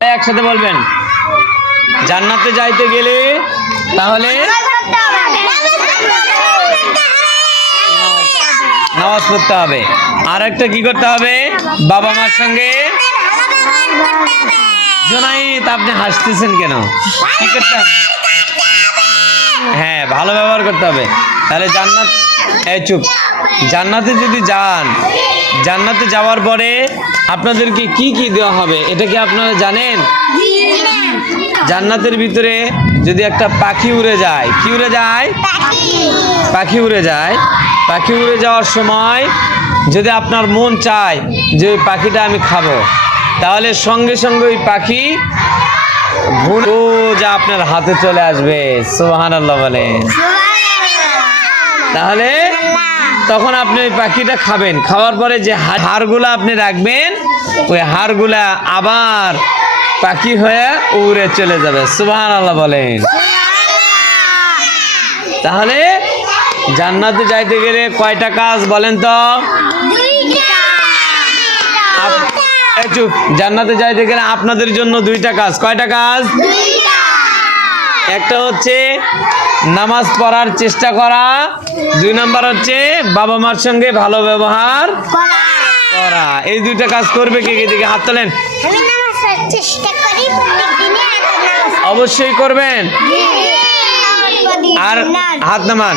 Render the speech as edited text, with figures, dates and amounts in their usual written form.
একসাথে বলবেন, জান্নাতে যাইতে গেলে তাহলে নামাজ পড়তে হবে। আর একটা কি করতে হবে? বাবা মার সঙ্গে। জোনাইদ, আপনি হাসতেছেন কেন? কি করতে হবে? হ্যাঁ, ভালো ব্যবহার করতে হবে। তাহলে জান্নাত, এই চুপ, জান্নাতে যদি যান, জান্নাতে যাওয়ার পরে আপনাদেরকে কি কি দেওয়া হবে এটা কি আপনারা জানেন? জান্নাতের ভিতরে যদি একটা পাখি উড়ে যায়, কি উড়ে যায়? পাখি উড়ে যায়। পাখি উড়ে যাওয়ার সময় যদি আপনার মন চায় যে ওই পাখিটা আমি খাবো, তাহলে সঙ্গে সঙ্গে ওই পাখি যা আপনার হাতে চলে আসবে। সুবহানাল্লাহ বলেন। তাহলে তখন আপনি ওই পাখিটা খাবেন। খাওয়ার পরে যে হাড়গুলা আপনি রাখবেন, ওই হাড়গুলা আবার পাখি হয়ে উড়ে চলে যাবে। সুবহানাল্লাহ বলেন। তাহলে জান্নাতে যাইতে গেলে কয়টা কাজ বলেন তো? জান্নাতে যাইতে গেলে আপনাদের জন্য দুইটা কাজ। কয়টা কাজ? একটা হচ্ছে নামাজ পড়ার চেষ্টা করা, 2 নাম্বার হচ্ছে বাবা মার সঙ্গে ভালো ব্যবহার করা। এই দুইটা কাজ করবে কে কে? দিকে হাত তোলেন। অবশ্যই করবেন। আর হাত নামান।